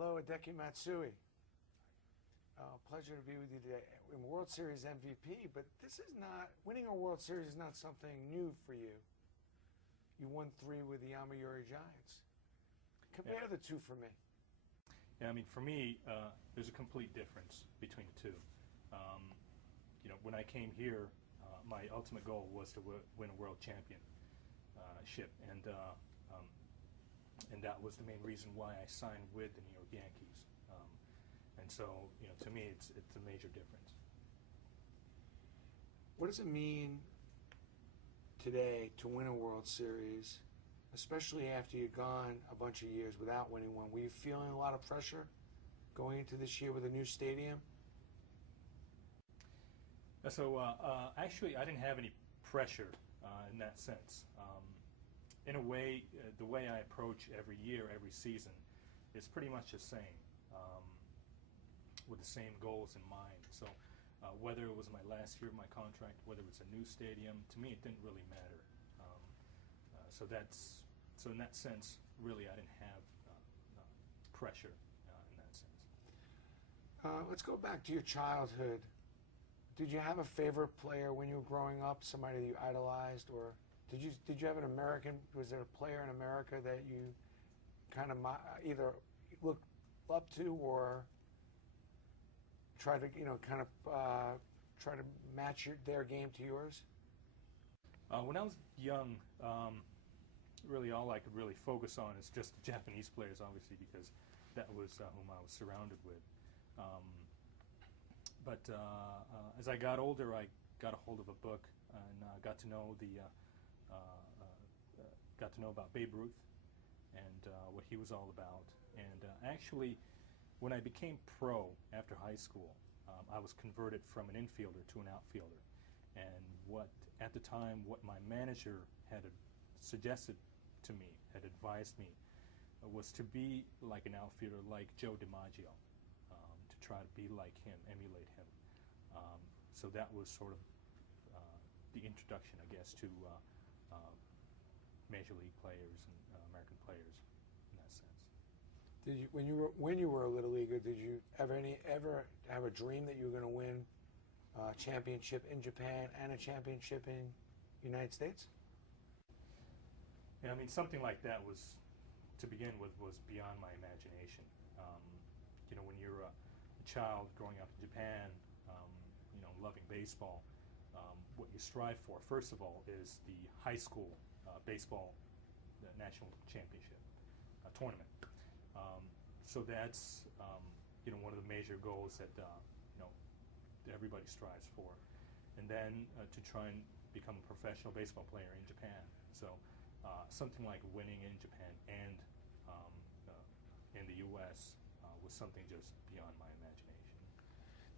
Hello, Hideki Matsui. Pleasure to be with you today. I'm World Series MVP, but winning a World Series is not something new for you. You won 3 with the Yomiuri Giants. Compare the two for me. Yeah, I mean, for me, there's a complete difference between the two. When I came here, my ultimate goal was to win a world championship, and that was the main reason why I signed with the New York Yankees. And so, to me, it's a major difference. What does it mean today to win a World Series, especially after you've gone a bunch of years without winning one? Were you feeling a lot of pressure going into this year with a new stadium? So actually, I didn't have any pressure in that sense. In a way, the way I approach every year, every season, is pretty much the same, with the same goals in mind. So whether it was my last year of my contract, whether it's a new stadium, to me it didn't really matter. So in that sense, really, I didn't have pressure in that sense. Let's go back to your childhood. Did you have a favorite player when you were growing up, somebody that you idolized, or did you have an American? Was there a player in America that you kind of either looked up to or try to try to match their game to yours? When I was young, really all I could really focus on is just the Japanese players, obviously, because that was whom I was surrounded with. But as I got older, I got a hold of a book and got to know about Babe Ruth and what he was all about. And actually, when I became pro after high school, I was converted from an infielder to an outfielder. And what my manager had suggested to me, had advised me, was to be like an outfielder like Joe DiMaggio, to try to be like him, emulate him. So that was sort of the introduction, I guess, to Major League players and American players in that sense. Did you, when you were a little leaguer, did you ever have a dream that you were going to win a championship in Japan and a championship in the United States? Yeah, I mean, something like that was, to begin with, was beyond my imagination. When you're a child growing up in Japan, loving baseball, what you strive for, first of all, is the high school baseball national championship tournament. So that's one of the major goals that everybody strives for, and then to try and become a professional baseball player in Japan. So something like winning in Japan and in the U.S. was something just beyond my imagination.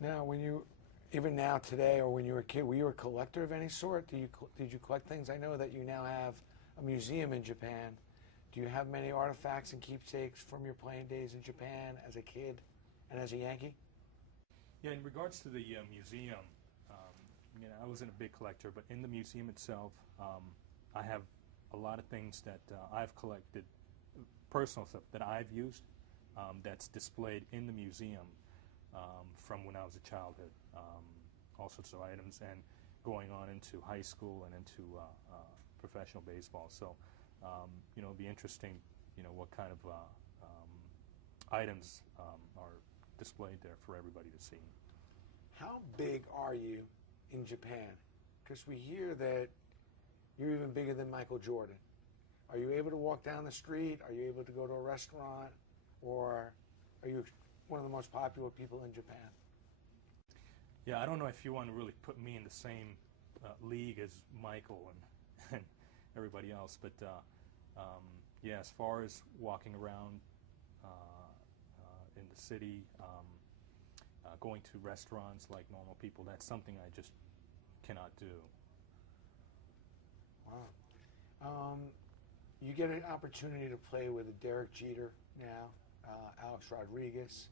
Now, even now today, or when you were a kid, were you a collector of any sort? Did you collect things? I know that you now have a museum in Japan. Do you have many artifacts and keepsakes from your playing days in Japan as a kid and as a Yankee? Yeah, in regards to the museum, I wasn't a big collector, but in the museum itself, I have a lot of things that I've collected, personal stuff that I've used, that's displayed in the museum from when I was a childhood, all sorts of items, and going on into high school and into professional baseball. So, it'll be interesting, what kind of items are displayed there for everybody to see. How big are you in Japan? Because we hear that you're even bigger than Michael Jordan. Are you able to walk down the street? Are you able to go to a restaurant? Or are you one of the most popular people in Japan? Yeah, I don't know if you want to really put me in the same league as Michael and everybody else, but yeah, as far as walking around in the city, going to restaurants like normal people, that's something I just cannot do. Wow. You get an opportunity to play with a Derek Jeter now, Alex Rodriguez,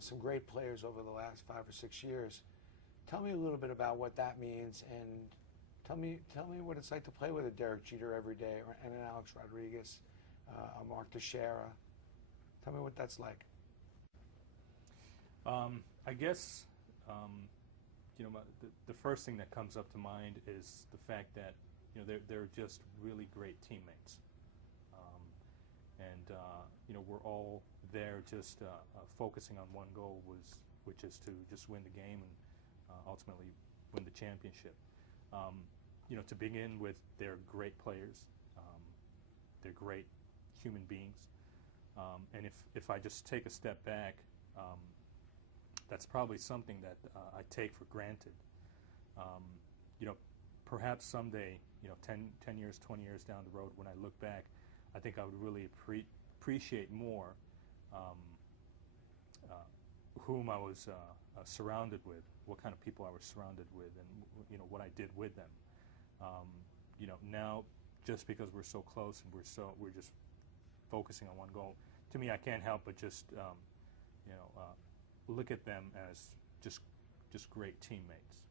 some great players over the last 5 or 6 years. Tell me a little bit about what that means, and tell me what it's like to play with a Derek Jeter every day, and an Alex Rodriguez, a Mark Teixeira. Tell me what that's like. I guess, the first thing that comes up to mind is the fact that they're just really great teammates, and we're all there just focusing on one goal, which is to just win the game and ultimately win the championship. To begin with, they're great players, they're great human beings, and if I just take a step back. That's probably something that I take for granted. Perhaps someday, 10 years, 20 years down the road, when I look back, I think I would really appreciate more whom I was surrounded with, what kind of people I was surrounded with, and what I did with them. Now, just because we're so close and we're just focusing on one goal, to me, I can't help but just look at them as just great teammates.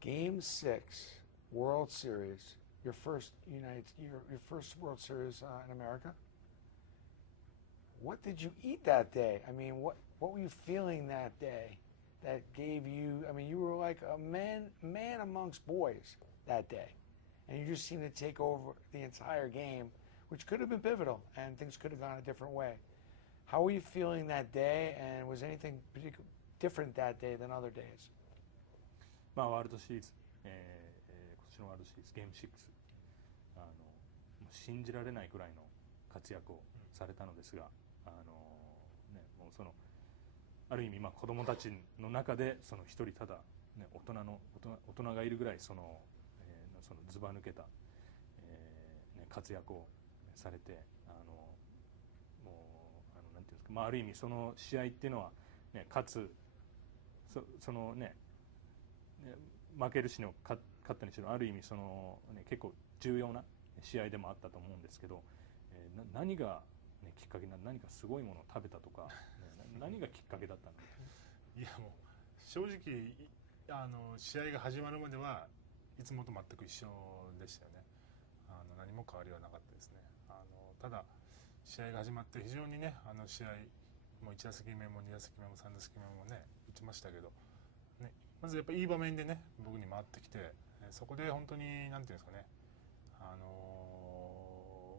Game 6, World Series, your first World Series in America. What did you eat that day? I mean, what were you feeling that day that gave you? I mean, you were like a man amongst boys that day, and you just seemed to take over the entire game, which could have been pivotal, and things could have gone a different way. How were you feeling that day, and was anything different that day than other days? ワールドシリーズ、今年のワールドシリーズゲーム6、信じられないくらいの活躍をされたのですが、もうある意味子供たちの中で一人ただ、大人がいるぐらいそのずば抜けた、活躍をされて、なんていうんですか、ある意味その試合っていうのは、勝つ負けるしの勝ったにしろある意味結構重要な試合でもあったと思うんですけど、何が、きっかけなの、何かすごいものを食べたとか、何がきっかけだったの？いやもう正直試合が始まるまではいつもと全く一緒でしたよね。何も変わりはなかったですね。ただ試合が始まって非常にね、試合もう1打席目も2打席目も3打席目もね打ちましたけど、まずやっぱりいい場面でね僕に回ってきて、そこで本当になんていうんですかね、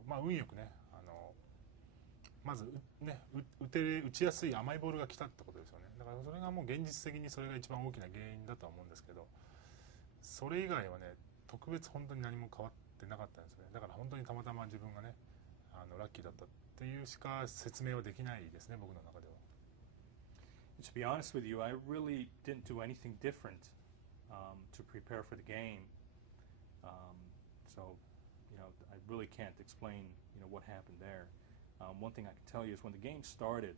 運よくねまず打ちやすい甘いボールが来たってことですよね。だからそれがもう現実的にそれが一番大きな原因だとは思うんですけど、それ以外はね特別本当に何も変わってなかったんですよね。だから本当にたまたま自分がねラッキーだったっていうしか説明はできないですね、僕の中では。To be honest with you, I really didn't do anything different to prepare for the game. So, I really can't explain, what happened there. One thing I can tell you is when the game started,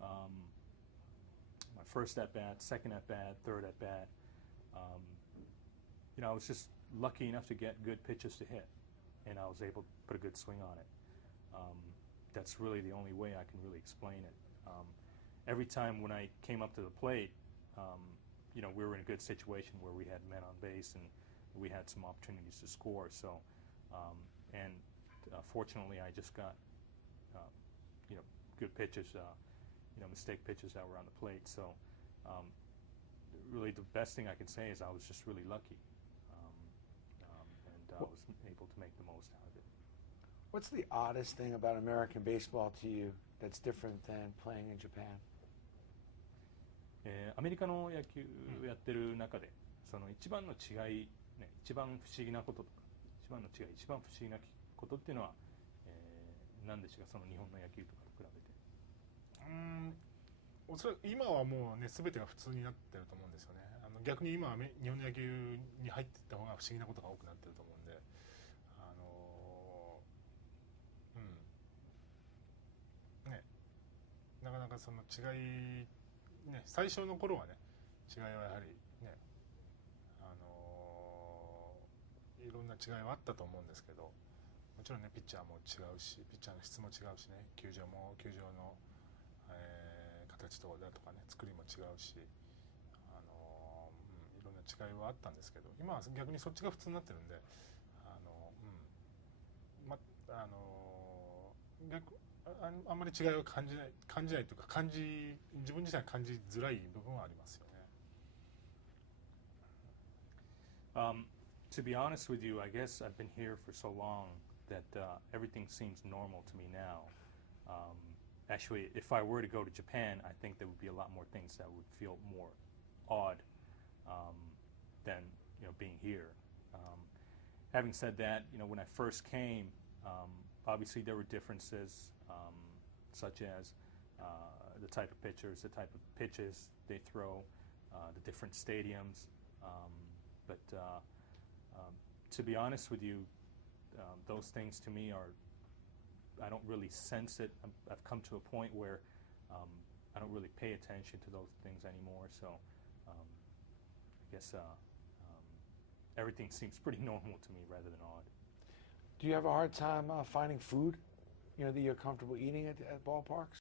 my first at bat, second at bat, third at bat, I was just lucky enough to get good pitches to hit, and I was able to put a good swing on it. That's really the only way I can really explain it. Every time when I came up to the plate, we were in a good situation where we had men on base and we had some opportunities to score. So, fortunately, I just got, good pitches, mistake pitches that were on the plate. So, really, the best thing I can say is I was just really lucky, and I was able to make the most out of it. What's the oddest thing about American baseball to you that's different than playing in Japan? アメリカの野球をやってる中で一番の違い、一番不思議なこととか一番不思議なことっていうのは、何でしょうか、日本の野球とかと比べて。おそらく今はもうね全てが普通になってると思うんですよね。逆に今は日本の野球に入っていった方が不思議なことが多くなってると思うんで、なかなかその違いね、最初の頃はね違いはやはりねいろんな違いはあったと思うんですけど、もちろんねピッチャーも違うしピッチャーの質も違うしね、球場の、形とかだとかね作りも違うし、いろんな違いはあったんですけど、今は逆にそっちが普通になってるんで、あんまり違いを感じないというか自分自身は感じづらい部分はありますよね。To be honest with you, I guess I've been here for so long that everything seems normal to me now. Actually, if I were to go to Japan, I think there would be a lot more things that would feel more odd than being here. Having said that, when I first came, obviously there were differences, such as the type of pitchers, the type of pitches they throw, the different stadiums. But to be honest with you, those things to me I don't really sense it. I've come to a point where I don't really pay attention to those things anymore. So I guess everything seems pretty normal to me rather than odd. Do you have a hard time finding food, that you're comfortable eating at ballparks?